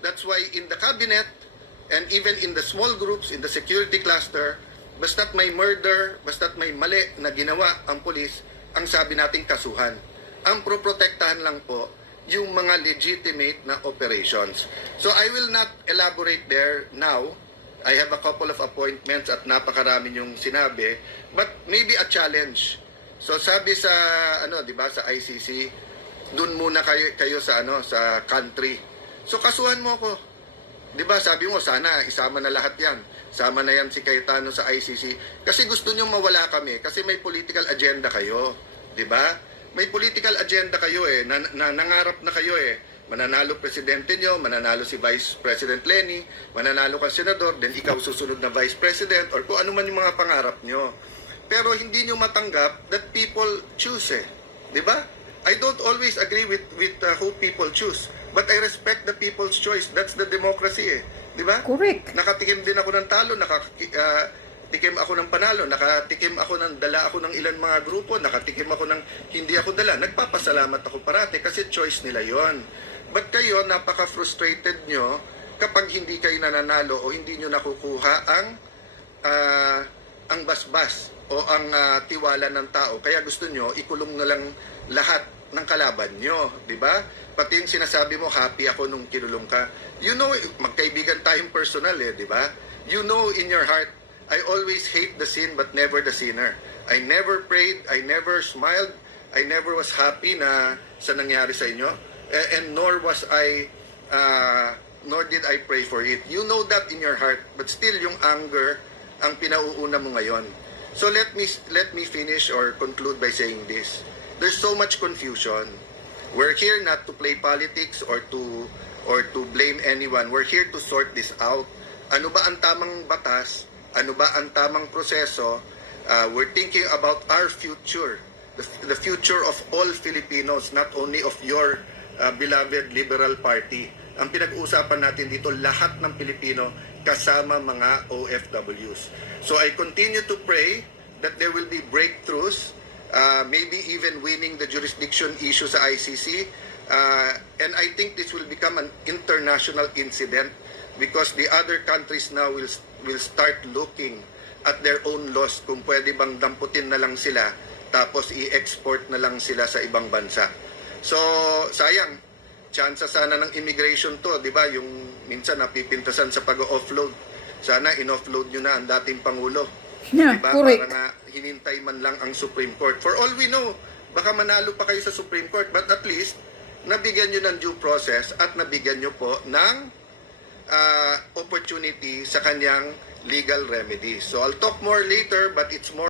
That's why in the cabinet and even in the small groups, in the security cluster, basta't may murder, basta't may mali na ginawa ang pulis, ang sabi nating kasuhan. Ang proprotektahan lang po yung mga legitimate na operations. So I will not elaborate there now. I have a couple of appointments at napakarami yung sinabi, but maybe a challenge. So sabi sa di ba, sa ICC, dun muna kayo sa sa country. So kasuhan mo ko. 'Di ba? Sabi mo sana isama na lahat 'yan. Sama na 'yan si Cayetano sa ICC kasi gusto niyo mawala kami kasi may political agenda kayo, 'di ba? May political agenda kayo nangarap na kayo mananalo presidente nyo, mananalo si Vice President Lenny, mananalo ka senador, then ikaw susunod na Vice President, or kung ano man yung mga pangarap nyo. Pero hindi nyo matanggap that people choose Di ba? I don't always agree with who people choose, but I respect the people's choice. That's the democracy Di ba? Correct. Nakatikim din ako ng talo, tikim ako ng panalo, nakatikim ako ng dala ako ng ilan mga grupo, nakatikim ako ng hindi ako dala. Nagpapasalamat ako parati kasi choice nila yon. But kayo, napaka-frustrated nyo kapag hindi kayo nananalo o hindi nyo nakukuha ang basbas o ang tiwala ng tao. Kaya gusto nyo, ikulong na lang lahat ng kalaban nyo. Diba? Pati yung sinasabi mo, happy ako nung kinulong ka. You know, magkaibigan tayong personal diba? You know in your heart, I always hate the sin but never the sinner. I never prayed, I never smiled, I never was happy na sa nangyari sa inyo. And nor did I pray for it. You know that in your heart, but still yung anger ang pinauuna mo ngayon. So let me finish or conclude by saying this. There's so much confusion. We're here not to play politics or to blame anyone. We're here to sort this out. Ano ba ang tamang batas? Ano ba ang tamang proseso? We're thinking about our future, the future of all Filipinos, not only of your beloved Liberal Party. Ang pinag-uusapan natin dito, lahat ng Pilipino kasama mga OFWs. So I continue to pray that there will be breakthroughs, maybe even winning the jurisdiction issue sa ICC. And I think this will become an international incident because the other countries now will start looking at their own laws kung pwede bang damputin na lang sila tapos i-export na lang sila sa ibang bansa. So, sayang, chance sana ng immigration to, di ba? Yung minsan napipintasan sa pag-offload. Sana in-offload nyo na ang dating Pangulo. Yeah, diba? correct. Para na hinintay man lang ang Supreme Court. For all we know, baka manalo pa kayo sa Supreme Court, but at least, nabigyan nyo ng due process at nabigyan nyo po ng opportunity sa kanyang legal remedy. So I'll talk more later, but it's more